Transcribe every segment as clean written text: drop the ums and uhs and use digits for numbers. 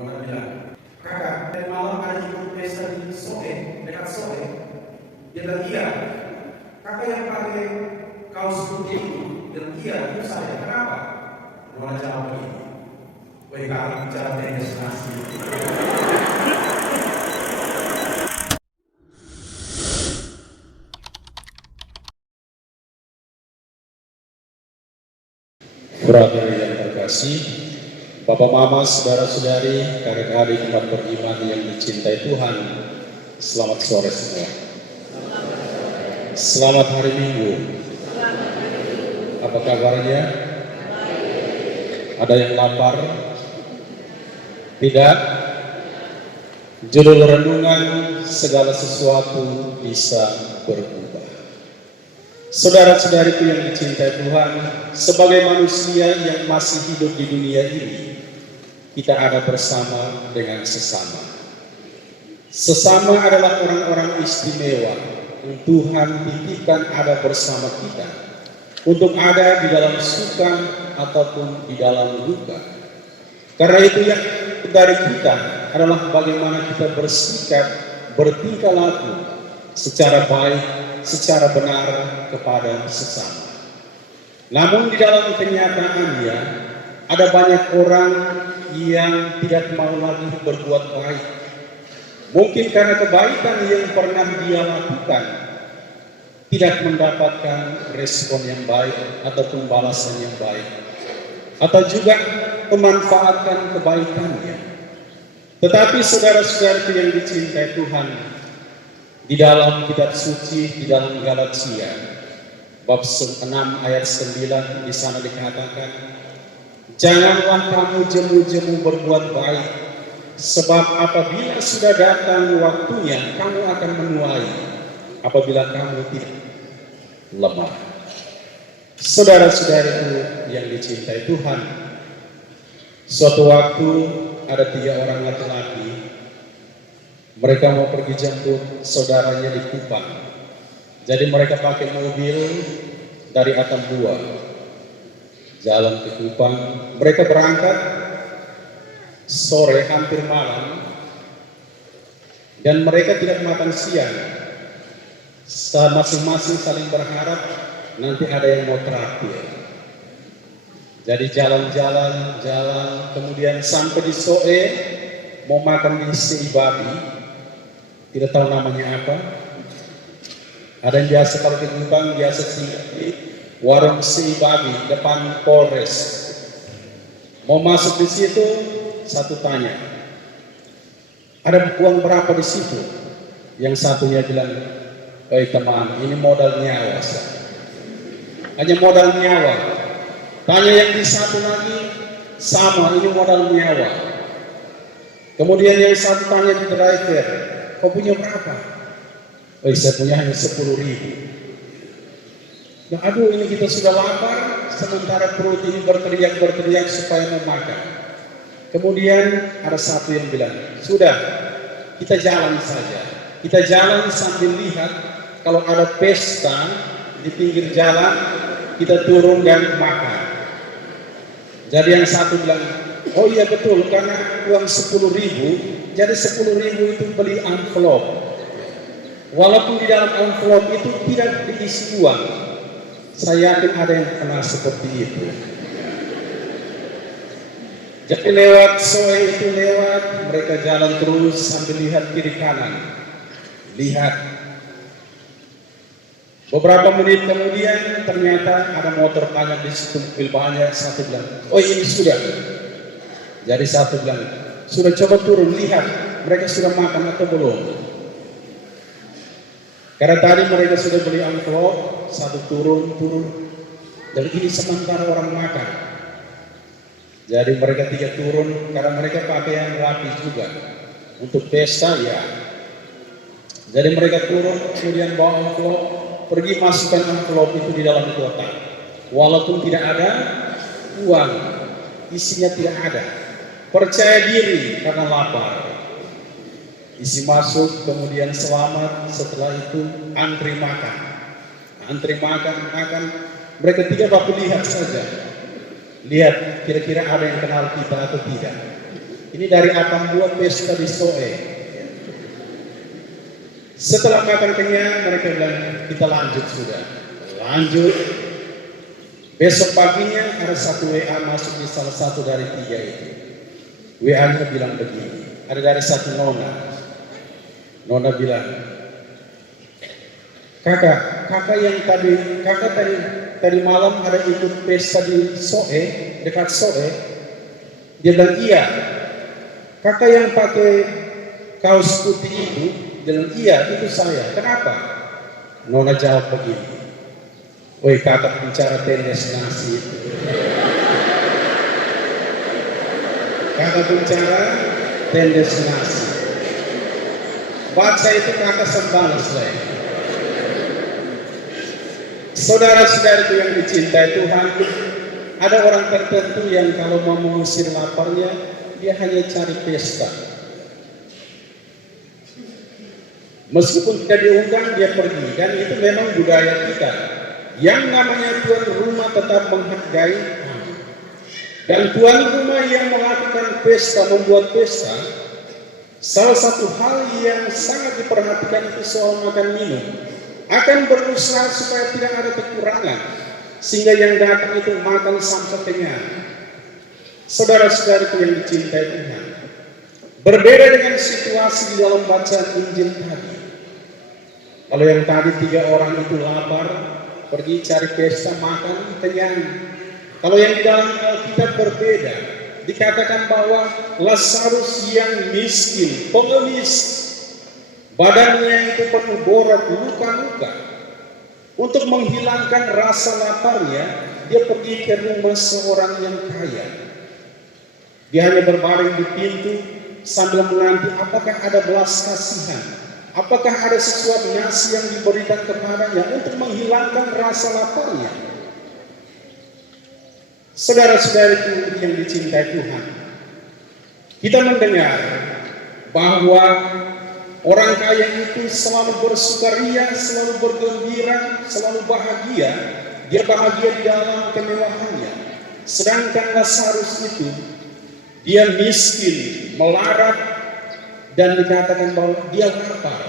Nona bilang, kakak, dan malam ada ikut pesta di Soe, dekat Soe. Dia bilang, iya. Kakak yang pakai kaos putih itu, dia bilang, iya, itu saya. Kenapa? Nona jawab begini, woi kakak bicara teknis nasi. Brother yang terkasih, Bapak Mama, saudara-saudari, kakak adik umat beriman yang dicintai Tuhan, selamat sore semua. Selamat hari Minggu. Apa kabarnya? Ada yang lapar? Tidak? Judul renungan, segala sesuatu bisa berubah. Saudara-saudariku yang dicintai Tuhan, sebagai manusia yang masih hidup di dunia ini, kita ada bersama dengan sesama. Sesama adalah orang-orang istimewa yang Tuhan titipkan ada bersama kita, untuk ada di dalam suka ataupun di dalam duka. Karena itu yang dari kita adalah bagaimana kita bersikap, bertingkah laku secara baik, secara benar kepada sesama. Namun di dalam kenyataannya ada banyak orang yang tidak mau lagi berbuat baik. Mungkin karena kebaikan yang pernah dia lakukan tidak mendapatkan respon yang baik ataupun balasan yang baik, atau juga memanfaatkan kebaikannya. Tetapi saudara-saudara yang dicintai Tuhan, di dalam kitab suci, di dalam Galatia, bab 6 ayat 9, di sana dikatakan, janganlah kamu jemu-jemu berbuat baik, sebab apabila sudah datang waktunya, kamu akan menuai, apabila kamu tidak lemah. Saudara-saudariku yang dicintai Tuhan, suatu waktu ada 3 orang laki-laki. Mereka mau pergi jemput saudaranya di Kupang. Jadi mereka pakai mobil dari Atambua, jalan ke Kupang. Mereka berangkat sore hampir malam, dan mereka tidak makan siang. Masing-masing saling berharap nanti ada yang mau traktir. Jadi jalan, kemudian sampai di Soe, mau makan di Seibabi. Tidak tahu namanya apa. Ada yang biasa kalau di Kupang biasa di warung Seibabi depan Polres. Mau masuk di situ, satu tanya, ada uang berapa di situ? Yang satunya bilang, teman, ini modal nyawa. Hanya modal nyawa. Tanya yang di satu lagi, sama, ini modal nyawa. Kemudian yang satu tanya di driver, kau punya berapa? Saya punya hanya 10.000. Nah, aduh, ini kita sudah lapar, sementara perut ini berteriak supaya mau makan. Kemudian ada satu yang bilang, sudah, kita jalan saja. Kita jalan sambil lihat, kalau ada pesta di pinggir jalan, kita turun dan makan. Jadi yang satu bilang, oh iya betul, karena uang 10.000, jadi 10.000 itu beli amplop. Walaupun di dalam amplop itu tidak diisi uang. Saya yakin ada yang pernah seperti itu. Jadi lewat Soe itu mereka jalan terus sambil lihat kiri kanan. Lihat. Beberapa menit kemudian ternyata ada motor banyak di situ, mobil banyak. Satu bilang, oh ini sudah. Jadi satu bilang, sudah, coba turun, lihat mereka sudah makan atau belum. Karena tadi mereka sudah beli amplop, satu turun. Dan ini sementara orang makan. Jadi mereka 3 turun, karena mereka pakaian rapi juga. Untuk pesta ya. Jadi mereka turun, kemudian bawa amplop, pergi masukkan amplop itu di dalam kotak. Walaupun tidak ada uang, isinya tidak ada. Percaya diri karena lapar. Isi masuk, kemudian selamat, setelah itu antri makan. Mereka 3 baku lihat saja. Lihat kira-kira ada yang kenal kita atau tidak. Ini dari apa buat pesta di Soe. Setelah makan kenyang, mereka bilang, kita lanjut sudah. Lanjut. Besok paginya ada satu WA masuk di salah satu dari 3 itu. WA-nya bilang begini, ada dari satu nona. Nona bilang, kakak yang tadi malam ada ikut pesta di Soe, dekat Soe. Dia bilang, iya. Kakak yang pakai kaos putih itu, dia bilang, iya, itu saya. Kenapa? Nona jawab begini, woi kakak bicara tendes nasi itu. Kakak bicara tendes nasi. Baca itu kakak sembalas lah. Saudara-saudaraku yang dicintai Tuhan, ada orang tertentu yang kalau mau mengusir laparnya, dia hanya cari pesta. Meskipun tidak diundang, dia pergi. Dan itu memang budaya kita. Yang namanya tuan rumah tetap menghargai. Dan tuan rumah yang melakukan pesta, membuat pesta, salah satu hal yang sangat diperhatikan itu soal makan minum. Akan berusaha supaya tidak ada kekurangan, sehingga yang datang itu makan sampai kenyang. Saudara-saudaraku yang dicintai Tuhan, berbeda dengan situasi di dalam bacaan Injil tadi. Kalau yang tadi 3 orang itu lapar, pergi cari pesta, makan, kenyang. Kalau yang di dalam Alkitab berbeda, dikatakan bahwa Lazarus yang miskin, pengemis, badannya itu penuh borat, luka-luka. Untuk menghilangkan rasa laparnya, dia pergi ke rumah seorang yang kaya. Dia hanya berbaring di pintu sambil menanti apakah ada belas kasihan, apakah ada sesuatu nasi yang diberikan kepadanya untuk menghilangkan rasa laparnya. Saudara-saudariku yang dicintai Tuhan, kita mendengar bahwa orang kaya itu selalu bersukaria, selalu bergembira, selalu bahagia. Dia bahagia di dalam kemewahannya. Sedangkan Lazarus itu, dia miskin, melarat, dan dikatakan bahwa dia lapar.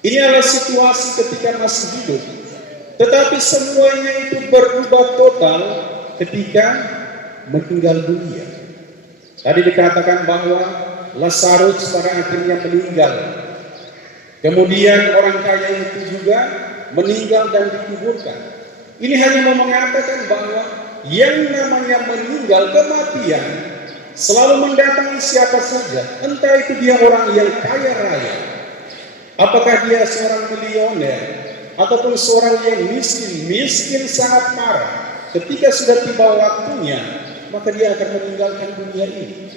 Ini adalah situasi ketika masih hidup. Tetapi semuanya itu berubah total ketika meninggal dunia. Tadi dikatakan bahwa Lazarus pada akhirnya meninggal. Kemudian orang kaya itu juga meninggal dan dikuburkan. Ini hanya mau mengatakan bahwa yang namanya meninggal, kematian, selalu mendatangi siapa saja. Entah itu dia orang yang kaya raya, apakah dia seorang milioner, ataupun seorang yang miskin sangat parah. Ketika sudah tiba waktunya, maka dia akan meninggalkan dunia ini.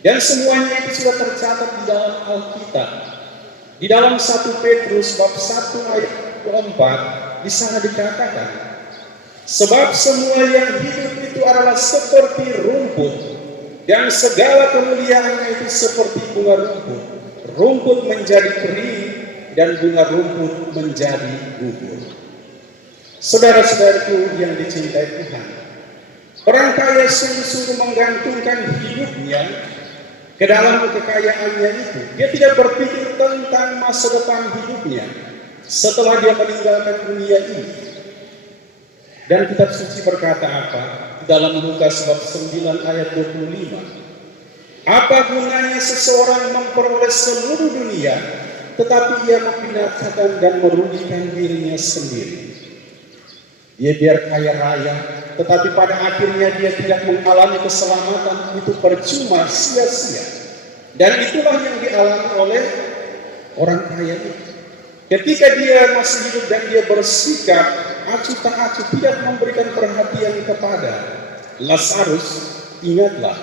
Dan semuanya itu sudah tercatat di dalam Alkitab. Di dalam 1 Petrus bab 1 ayat 4, di sana dikatakan, sebab semua yang hidup itu adalah seperti rumput, dan segala kemuliaannya itu seperti bunga rumput. Rumput menjadi kering, dan bunga rumput menjadi gugur. Saudara-saudaraku yang dicintai Tuhan, orang kaya sungguh-sungguh menggantungkan hidupnya ke dalam kekayaannya itu. Dia tidak berpikir tentang masa depan hidupnya setelah dia meninggalkan dunia ini. Dan kitab suci berkata apa? Dalam Lukas bab 9 ayat 25. Apa gunanya seseorang memperoleh seluruh dunia, tetapi ia membinasakan dan merugikan dirinya sendiri? Dia biar kaya raya, tetapi pada akhirnya dia tidak mengalami keselamatan, itu percuma, sia-sia. Dan itulah yang dialami oleh orang kaya itu. Ketika dia masih hidup dan dia bersikap acuh tak acuh, tidak memberikan perhatian kepada Lazarus, ingatlah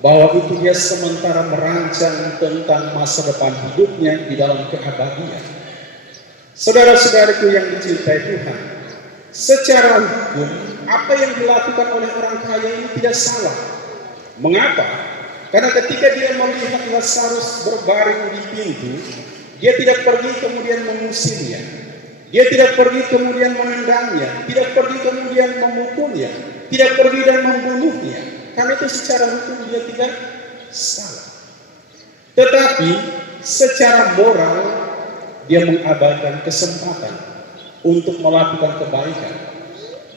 bahwa itu dia sementara merancang tentang masa depan hidupnya di dalam keabadian. Saudara-saudariku yang dicintai Tuhan, secara hukum, apa yang dilakukan oleh orang kaya ini tidak salah. Mengapa? Karena ketika dia melihat Lazarus berbaring di pintu, dia tidak pergi kemudian mengusirnya. Dia tidak pergi kemudian menendangnya, tidak pergi kemudian memukulnya, tidak pergi dan membunuhnya. Karena itu secara hukum dia tidak salah. Tetapi secara moral dia mengabaikan kesempatan untuk melakukan kebaikan.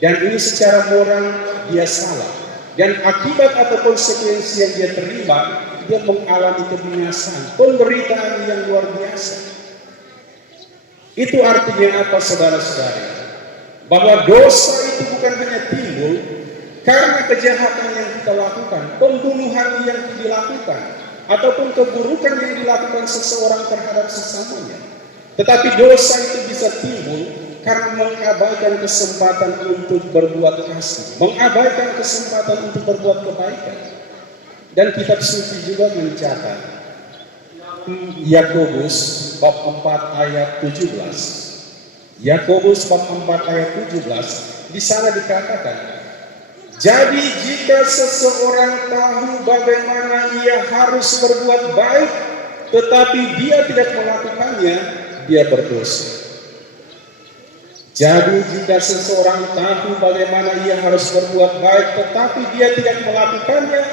Dan ini secara moral dia salah. Dan akibat atau konsekuensi yang dia terima, dia mengalami kebinasaan, penderitaan yang luar biasa. Itu artinya apa, saudara-saudara? Bahwa dosa itu bukan hanya timbul karena kejahatan yang kita lakukan, pembunuhan yang dilakukan, ataupun keburukan yang dilakukan seseorang terhadap sesamanya. Tetapi dosa itu bisa timbul karena mengabaikan kesempatan untuk berbuat kasih, mengabaikan kesempatan untuk berbuat kebaikan. Dan kitab suci juga mencatat Yakobus bab 4 ayat 17. Yakobus bab 4 ayat 17, di sana dikatakan, jadi jika seseorang tahu bagaimana ia harus berbuat baik, tetapi dia tidak melakukannya, dia berdosa. Jadi jika seseorang tahu bagaimana ia harus berbuat baik, tetapi dia tidak melakukannya,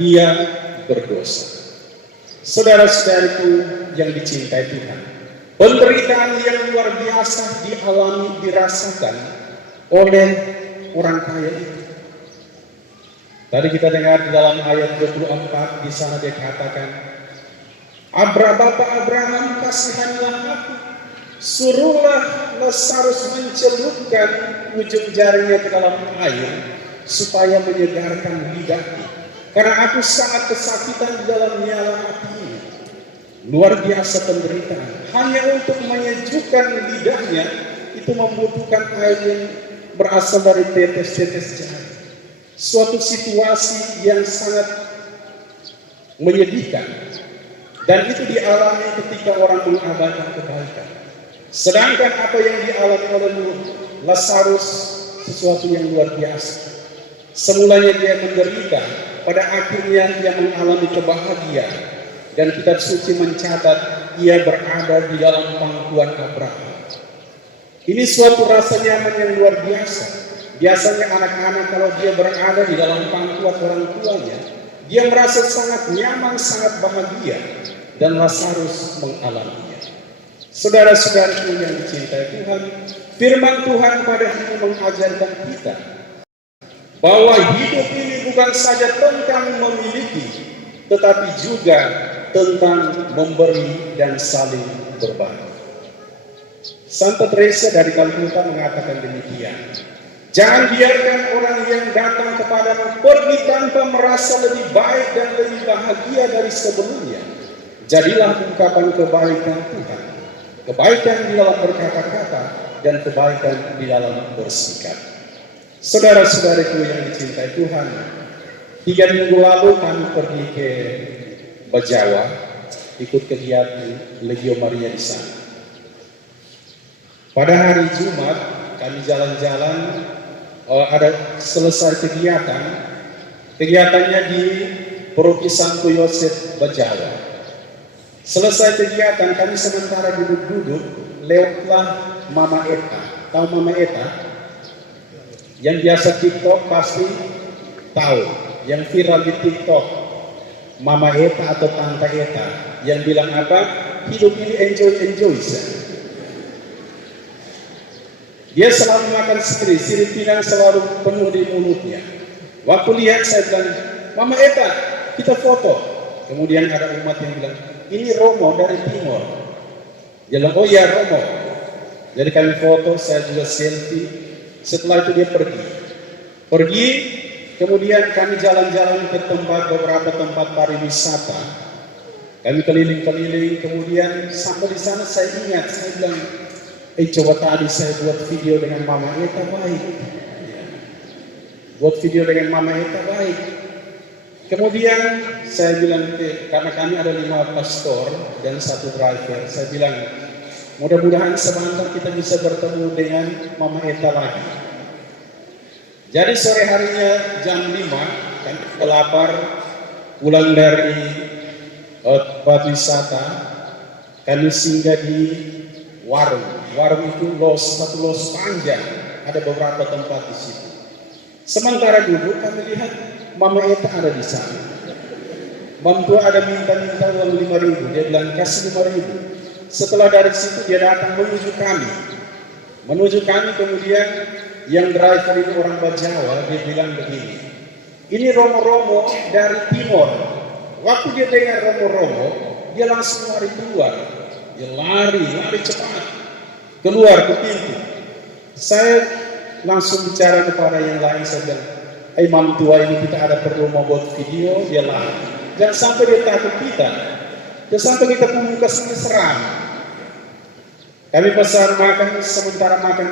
dia berdosa. Saudara-saudariku yang dicintai Tuhan, penderitaan yang luar biasa dialami, dirasakan oleh orang kaya itu. Tadi kita dengar di dalam ayat 24, di sana dia katakan, Bapak Abraham, kasihanilah aku, suruhlah Lazarus mencelupkan ujung jarinya ke dalam air supaya menyegarkan lidahku, karena aku sangat kesakitan di dalam nyala api ini. Luar biasa penderitaan. Hanya untuk menyejukkan lidahnya itu membutuhkan air yang berasal dari tetes-tetes jari. Suatu situasi yang sangat menyedihkan, dan itu dialami ketika orang mengabaikan kebaikan. Sedangkan apa yang dialami oleh Lazarus sesuatu yang luar biasa. Semulanya dia menderita, pada akhirnya dia mengalami kebahagiaan, dan kitab suci mencatat ia berada di dalam pangkuan Abraham. Ini suatu rasa nyaman yang luar biasa. Biasanya anak-anak kalau dia berada di dalam pangkuan orang tuanya, dia merasa sangat nyaman, sangat bahagia, dan Lazarus mengalaminya. Saudara-saudaraku yang dicintai Tuhan, firman Tuhan pada hari ini mengajarkan kita bahwa hidup ini bukan saja tentang memiliki, tetapi juga tentang memberi dan saling berbagi. Santa Teresa dari Kalkuta mengatakan demikian, jangan biarkan orang yang datang kepadamu pergi tanpa merasa lebih baik dan lebih bahagia dari sebelumnya. Jadilah ungkapan kebaikan Tuhan, kebaikan di dalam berkata-kata dan kebaikan di dalam bersikap. Saudara-saudariku yang dicintai Tuhan, 3 minggu lalu kami pergi ke Bajawa, ikut kegiatan Legio Maria di sana. Pada hari Jumat kami jalan-jalan, ada selesai kegiatannya di Paroki Santo Yosef Bajawa. Selesai kegiatan kami sementara duduk-duduk, lewatlah Mama Eta. Tahu Mama Eta? Yang biasa TikTok pasti tahu, yang viral di TikTok, Mama Eta atau Tante Eta, yang bilang apa? Hidup ini enjoy saja. Dia selalu makan sirip pinang selalu penuh di mulutnya. Waktu lihat saya bilang, Mama Eta, kita foto. Kemudian ada umat yang bilang, ini Romo dari Timor. Dia bilang, oh ya Romo. Jadi kami foto, saya juga selfie. Setelah itu dia pergi, kemudian kami jalan-jalan ke beberapa tempat pariwisata. Kami keliling-keliling, kemudian sampai di sana saya ingat, saya bilang, coba tadi saya buat video dengan Mama Eta baik. Buat video dengan Mama Eta baik. Kemudian saya bilang, karena kami ada 5 pastor dan 1 driver, saya bilang, mudah-mudahan sebentar kita bisa bertemu dengan Mama Eta lagi. Jadi sore harinya jam 5, kami lapar, pulang dari tempat wisata, kami singgah di warung. Warung itu satu los panjang, ada beberapa tempat di situ. Sementara duduk kami lihat Mama Eta ada di sana. Mampu ada minta uang 5.000, dia bilang kasih 5.000. Setelah dari situ dia datang menuju kami, kemudian yang driver ini orang Bajawa, dia bilang begini, ini romo-romo dari timur. Waktu dia dengar romo-romo, dia langsung lari keluar, dia lari cepat keluar ke pintu. Saya langsung bicara kepada yang lain, saya bilang, Imam tua ini kita ada perlu mau buat video, dia lari. Jangan sampai dia takut kita. Jangan sampai kita pun muka seram. Kami pesan makan, sementara makan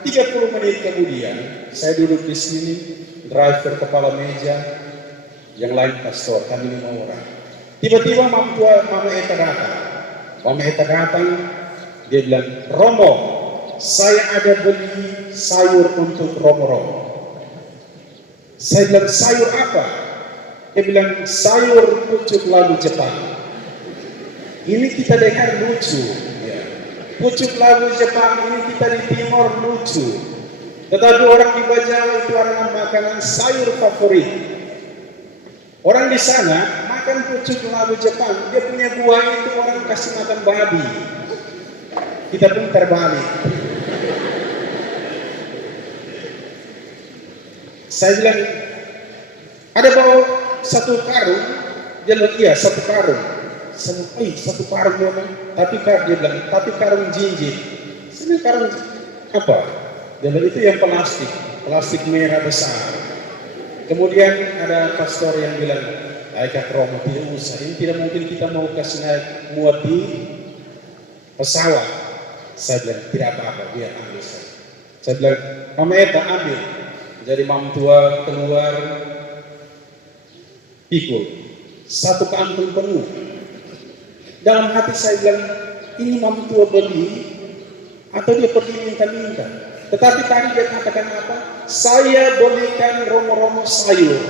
30 menit kemudian saya duduk di sini, driver kepala meja, yang lain pastor, kami 5 orang. Tiba-tiba Mama Eta datang, dia bilang, Romo, saya ada beli sayur untuk Romo. Saya bilang, sayur apa? Dia bilang, sayur pucuk labu Jepang. Ini kita dengar lucu. Pucuk labu Jepang ini kita di timur lucu. Tetapi orang di Bajawa itu adalah makanan sayur favorit. Orang di sana makan pucuk labu Jepang, dia punya buah itu orang kasih makan babi. Kita pun terbalik. Saya bilang, ada bawa 1 karung, dia bilang iya 1 karung. Satu karung memang, dia bilang, tapi karung jinjit. Saya karung apa? Dia bilang itu yang plastik merah besar. Kemudian ada pastor yang bilang, Kak Romo tidak usah, ini tidak mungkin kita mau kasih naik muat di pesawat. Saya bilang tidak apa-apa, biar ambil saya. Saya bilang, Mama Eta ambil. Jadi Mam tua keluar, pikul 1 kantong penuh. Dalam hati saya bilang, ini Mam tua beli atau dia pergi minta-minta. Tetapi tadi dia katakan apa? Saya belikan romo-romo sayur.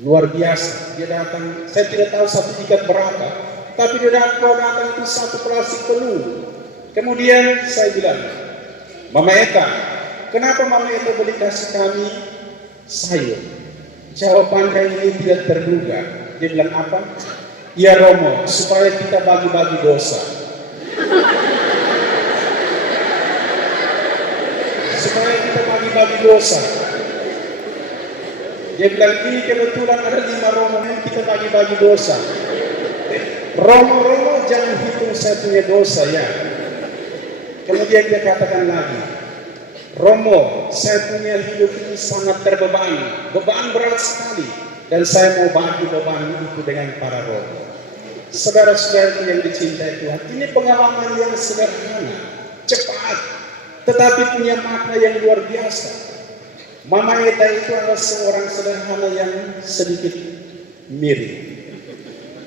Luar biasa. Dia datang, saya tidak tahu 1 ikat berapa, tapi dia datang itu 1 plastik penuh. Kemudian saya bilang, Mama Eta, kenapa Mama Eta beli kasih kami sayur? Jawabannya ini tidak terduga. Dia bilang apa? Ya Romo, supaya kita bagi-bagi dosa. Supaya kita bagi-bagi dosa. Dia bilang ini kebetulan ada 5 Romo yang kita bagi-bagi dosa. Romo jangan hitung saya punya dosa ya. Kemudian dia katakan lagi, Romo, saya punya hidup ini sangat terbebani, beban berat sekali, dan saya mau bagi beban itu dengan para Romo. Saudara-saudara yang dicintai Tuhan, ini pengalaman yang sederhana, cepat, tetapi punya makna yang luar biasa. Mama Eta itu adalah seorang sederhana yang sedikit miring.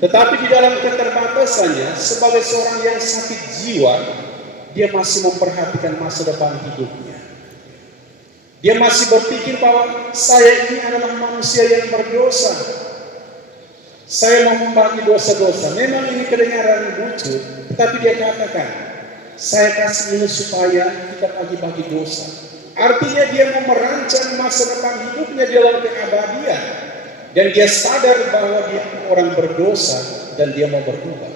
Tetapi di dalam keterbatasannya, sebagai seorang yang sakit jiwa, dia masih memperhatikan masa depan hidupnya. Dia masih berpikir bahwa saya ini adalah manusia yang berdosa. Saya mau membagi dosa-dosa. Memang ini kedengaran lucu, tetapi dia katakan, saya kasih ini supaya kita bagi-bagi dosa. Artinya dia mau merancang masa depan hidupnya di dalam keabadian. Dan dia sadar bahwa dia orang berdosa dan dia mau berubah.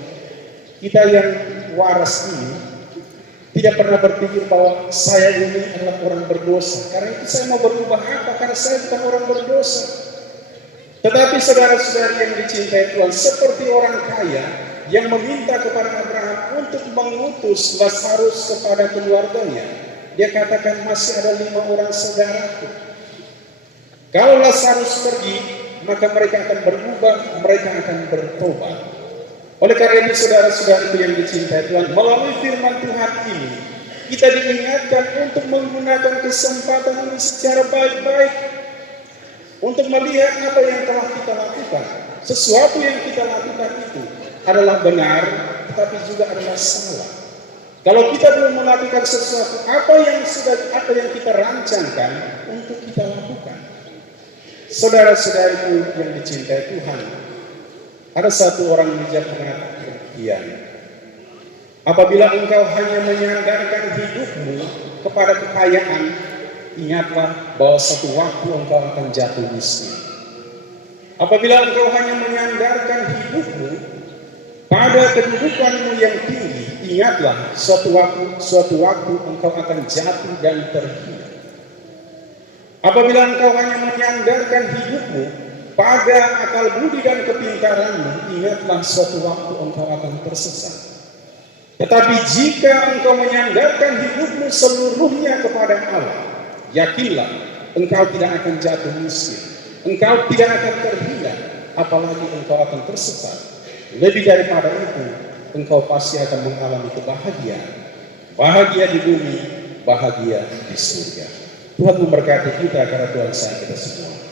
Kita yang waras ini tidak pernah berpikir bahwa saya ini adalah orang berdosa. Karena itu saya mau berubah apa? Karena saya bukan orang berdosa. Tetapi saudara-saudara yang dicintai Tuhan, seperti orang kaya yang meminta kepada Abraham untuk mengutus Lazarus kepada keluarganya. Dia katakan masih ada 5 orang saudaraku. Kalau Lazarus pergi, maka mereka akan berubah, mereka akan bertobat. Oleh karena itu saudara-saudara yang dicintai Tuhan, melalui firman Tuhan ini, kita diingatkan untuk menggunakan kesempatan ini secara baik-baik. Untuk melihat apa yang telah kita lakukan. Sesuatu yang kita lakukan itu adalah benar, tetapi juga adalah salah. Kalau kita belum melakukan sesuatu, apa yang kita rancangkan untuk kita lakukan. Saudara-saudariku yang dicintai Tuhan, ada satu orang bijak mengatakan demikian. Apabila engkau hanya menyandarkan hidupmu kepada kekayaan, ingatlah bahwa satu waktu engkau akan jatuh miskin. Apabila engkau hanya menyandarkan hidupmu pada kedudukanmu yang tinggi, ingatlah suatu waktu engkau akan jatuh dan terhina. Apabila engkau hanya menyandarkan hidupmu pada akal budi dan kepintaranmu, ingatlah suatu waktu engkau akan tersesat. Tetapi jika engkau menyandarkan hidupmu seluruhnya kepada Allah, yakinlah engkau tidak akan jatuh miskin, engkau tidak akan terhina, apalagi engkau akan tersesat. Lebih daripada itu, engkau pasti akan mengalami kebahagiaan, bahagia di bumi, bahagia di surga. Tuhan memberkati kita karena Tuhan sayang kita semua.